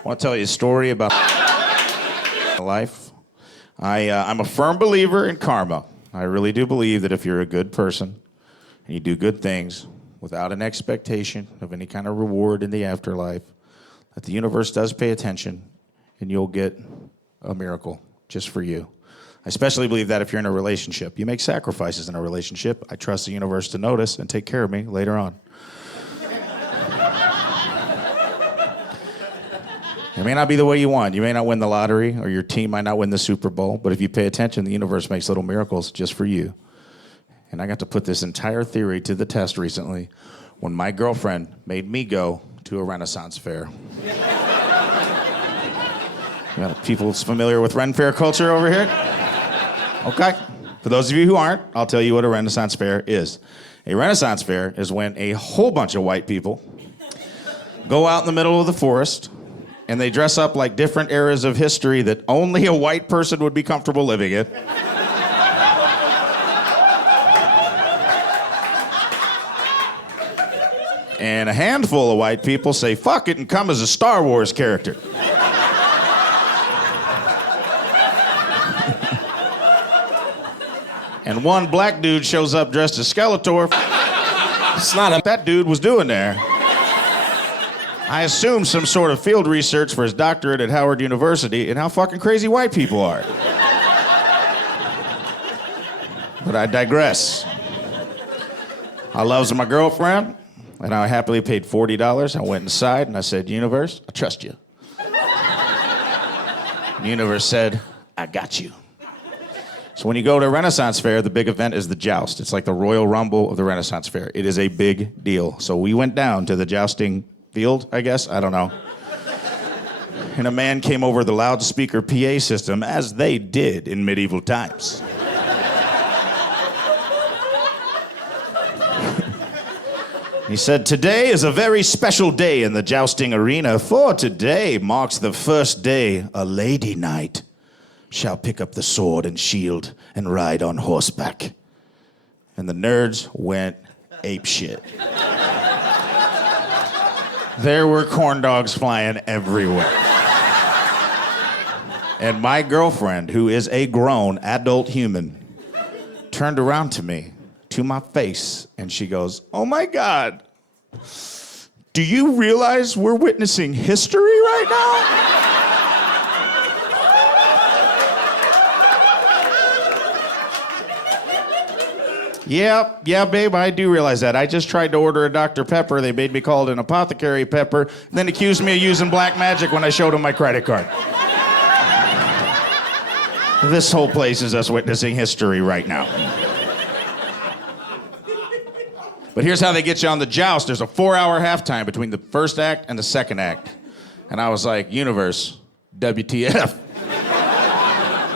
I want to tell you a story about life. I'm a firm believer in karma. I really do believe that if you're a good person and you do good things without an expectation of any kind of reward in the afterlife, that the universe does pay attention and you'll get a miracle just for you. I especially believe that if you're in a relationship. You make sacrifices in a relationship. I trust the universe to notice and take care of me later on. It may not be the way you want. You may not win the lottery, or your team might not win the Super Bowl, but if you pay attention, the universe makes little miracles just for you. And I got to put this entire theory to the test recently when my girlfriend made me go to a Renaissance fair. People familiar with Ren Fair culture over here? Okay. For those of you who aren't, I'll tell you what a Renaissance fair is. A Renaissance fair is when a whole bunch of white people go out in the middle of the forest and they dress up like different eras of history that only a white person would be comfortable living in. And a handful of white people say, fuck it, and come as a Star Wars character. And one black dude shows up dressed as Skeletor. It's not what that dude was doing there. I assume some sort of field research for his doctorate at Howard University and how fucking crazy white people are. But I digress. I loves my girlfriend, and I happily paid $40. I went inside and I said, universe, I trust you. The universe said, I got you. So when you go to a Renaissance fair, the big event is the joust. It's like the Royal Rumble of the Renaissance fair. It is a big deal. So we went down to the jousting field, I guess, I don't know. And a man came over the loudspeaker PA system, as they did in medieval times. He said, today is a very special day in the jousting arena, for today marks the first day a lady knight shall pick up the sword and shield and ride on horseback. And the nerds went apeshit. There were corn dogs flying everywhere. And my girlfriend, who is a grown adult human, turned around to me, to my face, and she goes, oh my God, do you realize we're witnessing history right now? Yeah, babe, I do realize that. I just tried to order a Dr. Pepper. They made me call it an apothecary pepper, then accused me of using black magic when I showed them my credit card. This whole place is us witnessing history right now. But here's how they get you on the joust. There's a 4-hour halftime between the first act and the second act. And I was like, universe, WTF.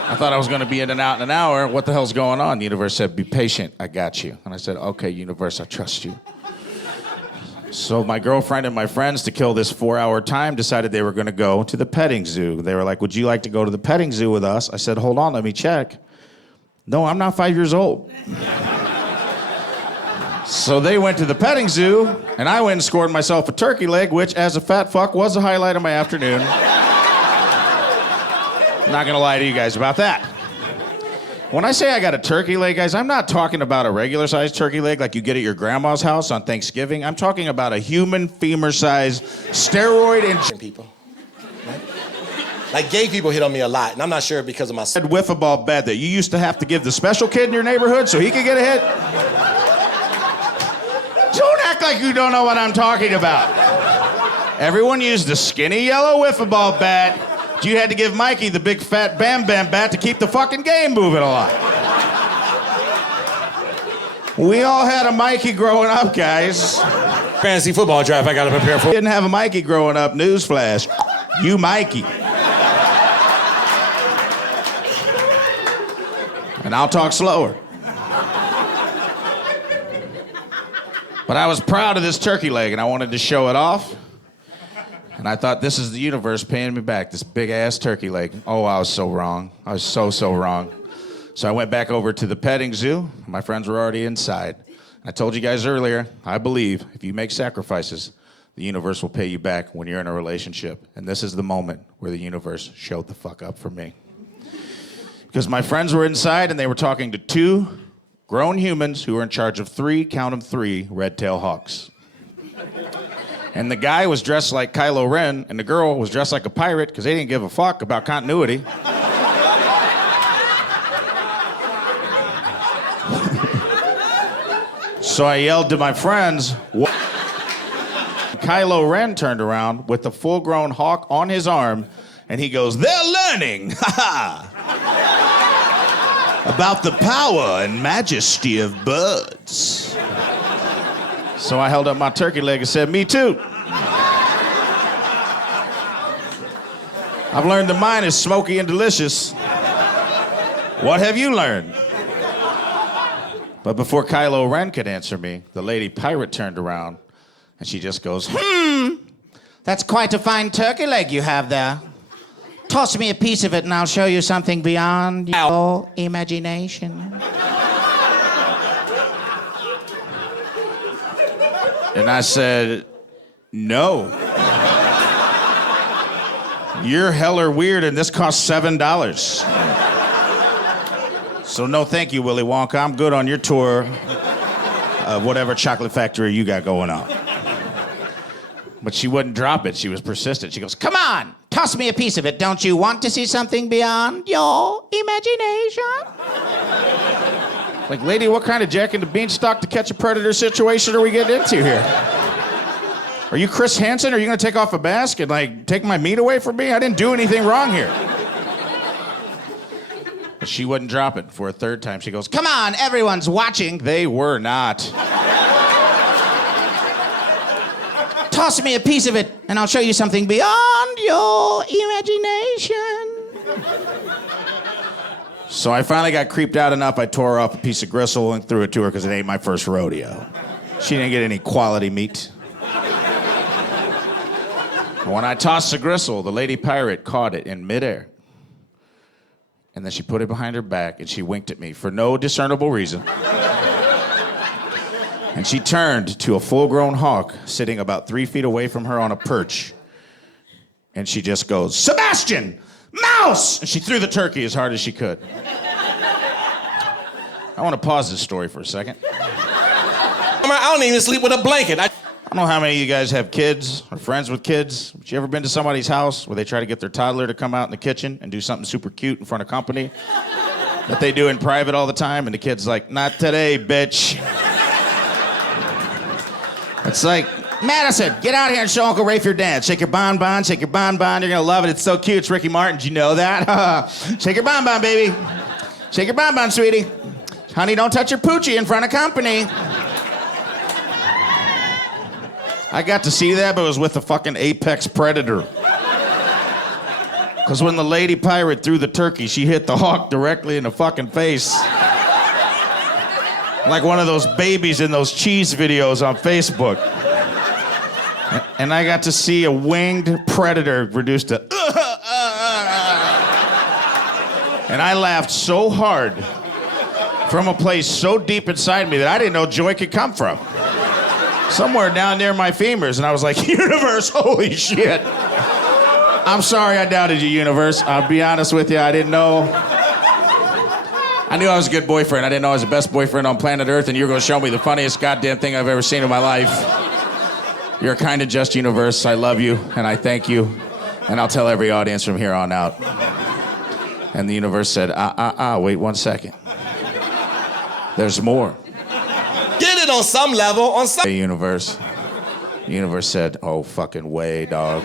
I thought I was going to be in and out in an hour. What the hell's going on? The universe said, be patient. I got you. And I said, okay, universe, I trust you. So my girlfriend and my friends, to kill this 4-hour time, decided they were going to go to the petting zoo. They were like, would you like to go to the petting zoo with us? I said, hold on, let me check. No, I'm not 5 years old. So they went to the petting zoo, and I went and scored myself a turkey leg, which, as a fat fuck, was the highlight of my afternoon. I'm not gonna lie to you guys about that. When I say I got a turkey leg, guys, I'm not talking about a regular-sized turkey leg like you get at your grandma's house on Thanksgiving. I'm talking about a human femur-sized steroid and people. Right? Like gay people hit on me a lot, and I'm not sure because of my wiffle ball bet that you used to have to give the special kid in your neighborhood so he could get a hit. Don't act like you don't know what I'm talking about. Everyone used the skinny yellow wiffle ball bat. You had to give Mikey the big fat bam bam bat to keep the fucking game moving along. We all had a Mikey growing up, guys. Fantasy football draft I gotta prepare for. Didn't have a Mikey growing up, newsflash. You Mikey. And I'll talk slower. But I was proud of this turkey leg and I wanted to show it off. And I thought, this is the universe paying me back, this big-ass turkey leg. Oh, I was so wrong. I was so wrong. So I went back over to the petting zoo. My friends were already inside. I told you guys earlier, I believe if you make sacrifices, the universe will pay you back when you're in a relationship. And this is the moment where the universe showed the fuck up for me. Because my friends were inside and they were talking to two grown humans who were in charge of count 'em three, red-tailed hawks. And the guy was dressed like Kylo Ren, and the girl was dressed like a pirate because they didn't give a fuck about continuity. So I yelled to my friends, what? Kylo Ren turned around with the full-grown hawk on his arm, and he goes, they're learning, about the power and majesty of birds. So I held up my turkey leg and said, me too. I've learned that mine is smoky and delicious. What have you learned? But before Kylo Ren could answer me, the lady pirate turned around and she just goes, that's quite a fine turkey leg you have there. Toss me a piece of it and I'll show you something beyond your imagination. And I said, no. You're hella weird and this costs $7. So no thank you, Willy Wonka. I'm good on your tour of whatever chocolate factory you got going on. But she wouldn't drop it. She was persistent. She goes, come on, toss me a piece of it. Don't you want to see something beyond your imagination? Like, lady, what kind of Jack and the Beanstalk to catch a predator situation are we getting into here? Are you Chris Hansen? Are you gonna take off a mask and like take my meat away from me? I didn't do anything wrong here. But she wouldn't drop it for a third time. She goes, come on, everyone's watching. They were not. Toss me a piece of it and I'll show you something beyond your imagination. So I finally got creeped out enough, I tore off a piece of gristle and threw it to her because it ain't my first rodeo. She didn't get any quality meat. When I tossed the gristle, the lady pirate caught it in midair. And then she put it behind her back and she winked at me for no discernible reason. And she turned to a full-grown hawk sitting about 3 feet away from her on a perch. And she just goes, Sebastian! Mouse! And she threw the turkey as hard as she could. I want to pause this story for a second. I don't even sleep with a blanket. I don't know how many of you guys have kids or friends with kids, but you ever been to somebody's house where they try to get their toddler to come out in the kitchen and do something super cute in front of company that they do in private all the time, and the kid's like, not today, bitch. It's like, Madison, get out here and show Uncle Rafe your dance. Shake your bonbon, shake your bonbon. You're gonna love it. It's so cute. It's Ricky Martin. Did you know that? Shake your bonbon, baby. Shake your bonbon, sweetie. Honey, don't touch your poochie in front of company. I got to see that, but it was with the fucking apex predator. Because when the lady pirate threw the turkey, she hit the hawk directly in the fucking face. Like one of those babies in those cheese videos on Facebook. And I got to see a winged predator reduced to... And I laughed so hard from a place so deep inside me that I didn't know joy could come from. Somewhere down near my femurs, and I was like, universe, holy shit. I'm sorry I doubted you, universe. I'll be honest with you, I didn't know. I knew I was a good boyfriend. I didn't know I was the best boyfriend on planet Earth, and you were gonna show me the funniest goddamn thing I've ever seen in my life. You're a kind and just universe. I love you, and I thank you, and I'll tell every audience from here on out. And the universe said, wait 1 second. There's more. Get it on some level, on some... Hey, universe. The universe said, oh, fucking way, dog.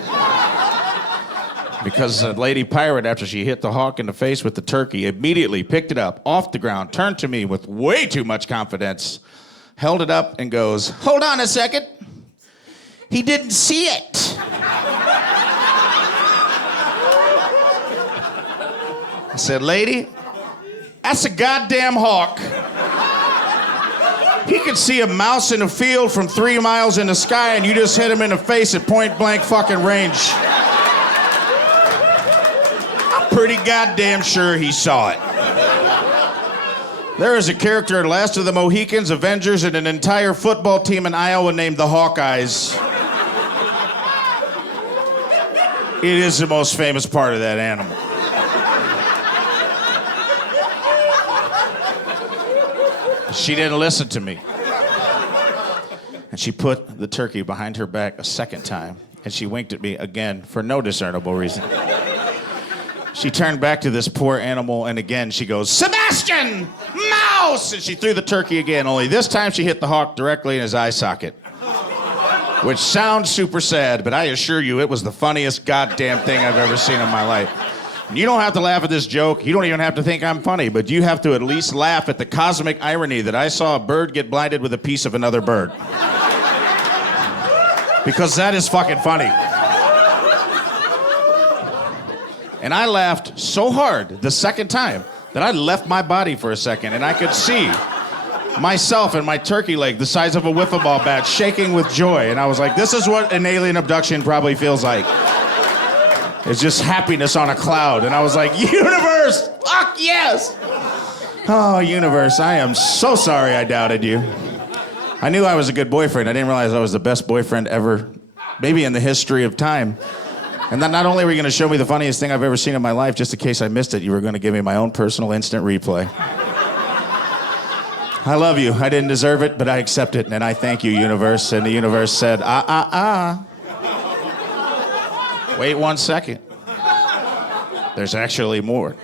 Because the lady pirate, after she hit the hawk in the face with the turkey, immediately picked it up off the ground, turned to me with way too much confidence, held it up and goes, hold on a second. He didn't see it. I said, lady, that's a goddamn hawk. He could see a mouse in a field from 3 miles in the sky, and you just hit him in the face at point blank fucking range. I'm pretty goddamn sure he saw it. There is a character in Last of the Mohicans, Avengers, and an entire football team in Iowa named the Hawkeyes. It is the most famous part of that animal. She didn't listen to me. And she put the turkey behind her back a second time, and she winked at me again for no discernible reason. She turned back to this poor animal, and again she goes, "Sebastian! Mouse!" And she threw the turkey again, only this time she hit the hawk directly in his eye socket. Which sounds super sad, but I assure you it was the funniest goddamn thing I've ever seen in my life. You don't have to laugh at this joke. You don't even have to think I'm funny, but you have to at least laugh at the cosmic irony that I saw a bird get blinded with a piece of another bird. Because that is fucking funny. And I laughed so hard the second time that I left my body for a second and I could see myself and my turkey leg the size of a wiffle ball bat shaking with joy. And I was like, this is what an alien abduction probably feels like. It's just happiness on a cloud. And I was like, universe, fuck yes. Oh, universe, I am so sorry I doubted you. I knew I was a good boyfriend. I didn't realize I was the best boyfriend ever, maybe in the history of time. And then not only were you going to show me the funniest thing I've ever seen in my life, just in case I missed it, you were going to give me my own personal instant replay. I love you. I didn't deserve it, but I accept it, and I thank you, universe. And the universe said, Wait 1 second. There's actually more.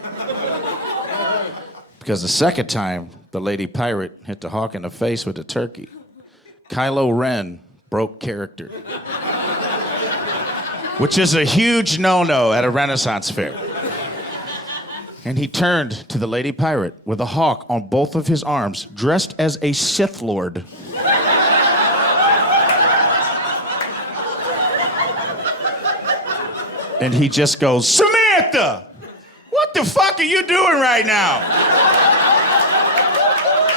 Because the second time the lady pirate hit the hawk in the face with the turkey, Kylo Ren broke character. Which is a huge no-no at a Renaissance fair. And he turned to the lady pirate with a hawk on both of his arms, dressed as a Sith Lord. And he just goes, "Samantha, what the fuck are you doing right now?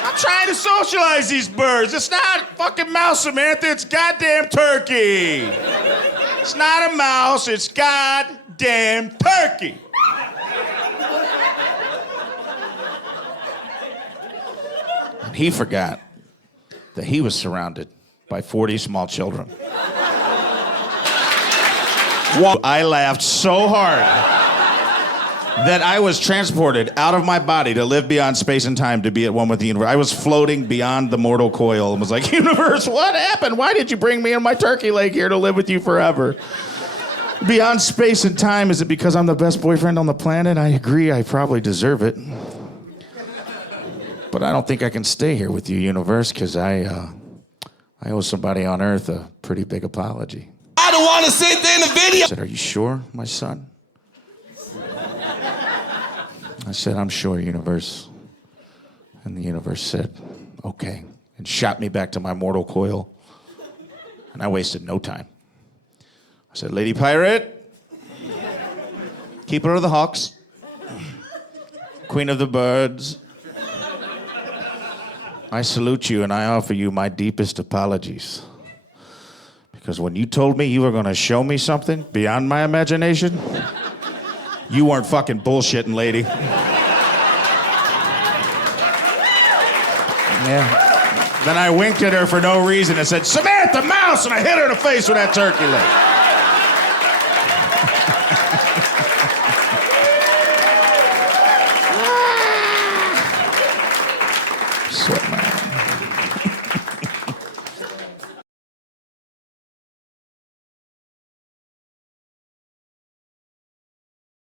I'm trying to socialize these birds. It's not fucking mouse, Samantha, it's goddamn turkey. It's not a mouse, it's goddamn turkey." And he forgot that he was surrounded by 40 small children. I laughed so hard that I was transported out of my body to live beyond space and time to be at one with the universe. I was floating beyond the mortal coil and was like, universe, what happened? Why did you bring me and my turkey leg here to live with you forever? Beyond space and time, is it because I'm the best boyfriend on the planet? I agree, I probably deserve it. But I don't think I can stay here with you, universe, because I owe somebody on Earth a pretty big apology. I don't want to sit there in the video. I said, "Are you sure, my son?" I said, "I'm sure, universe." And the universe said, "Okay," and shot me back to my mortal coil. And I wasted no time. I said, "Lady Pirate, keeper of the hawks, queen of the birds, I salute you and I offer you my deepest apologies. Because when you told me you were going to show me something beyond my imagination, you weren't fucking bullshitting, lady." Yeah. Then I winked at her for no reason and said, "Samantha, mouse," and I hit her in the face with that turkey leg.